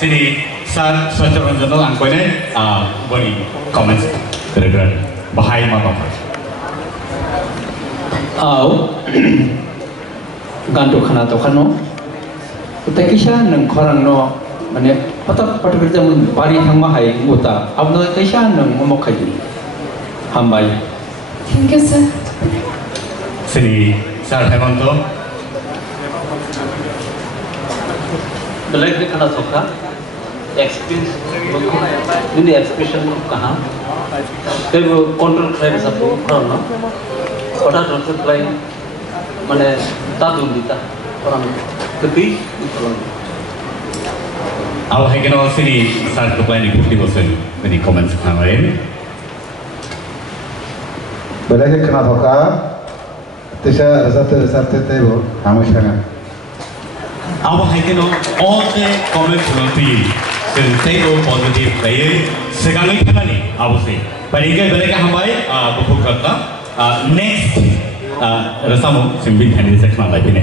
Sini saat secara general angkonya beri comments kira-kira bahaya apa? Gantung kena tu kan no, tapi kisah neng korang no, mana patut kerja mun bari hang mahai muta, abno kisah neng momok kaji, hambai. Thank you sir. Sini saat hemonto. Belai kena soka, experience, ini expression kah? Kalau control saya bisa bukan, pada control lain, mana tak dulu orang ketik orang. Awak kenal sini saat kepala ni 50% ini comments kemarin. Belai kena soka, tisha satu tebo, kamu jangan. Awak kenal all the comments nanti. Sensei positif player sekarang ini mana ni? Awak sih. Pernikahan mereka hambai buku kata next rasamu simbin handle section lagi ni.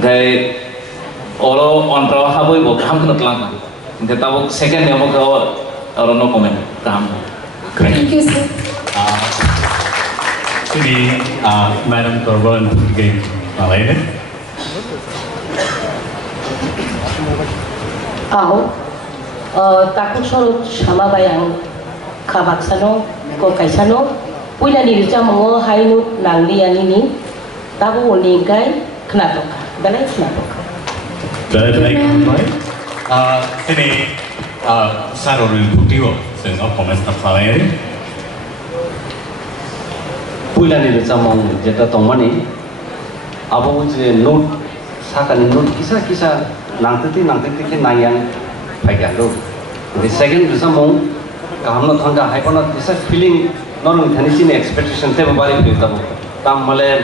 Dari orang on trawa haboi bo ham kena telang. Kita tahu second yang mau kau orang no comment ham. Thank you sir. Sini Madam Korban game lain. takut sorot sama bayang kabaksano ko kaisano punya diri jamu hainut nanglian ini tabu unikai kenapa balai kenapa Belai kampai. Sini sarorin putih sehingga komen tersalai. Puilan itu sama jeta tongmani, apa uje note, sakan note kisah nangti ke nayang bagian lo. The second itu sama, kamu thangga hypona kisah feeling, normal thani sini expectation tebe balik itu tabu. Tam malah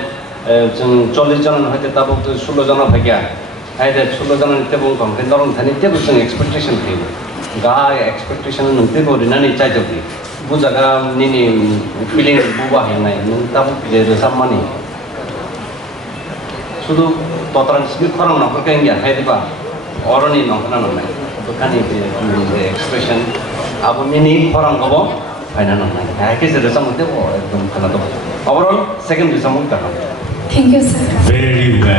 jeng 40 জন হয়তো তাবো 16 জন ভাগিয়া আইদে 16 জন নিতে বং কম কিন্তু নরম থানি তে বুঝং এক্সপেকটেশন থাইব গা এক্সপেকটেশন নতে বো রিনানি চাইজবি বুজাগা নিনি ফিলিং বুবা হেনাই নং তাবো যে সামমানি শুধু ততরান স্পিড খরং নকরকে ইয়া হাইদিবা অরনি নকনা ননাই তো কানি এক্সপ্রেশন আবু নিনি খরং গবো ফাইনা ননাই হাইকে যে সামতে বো একদম খানা তো ওভারঅল সেকেন্ড রিসামুক তা Thank you, sir. Very well.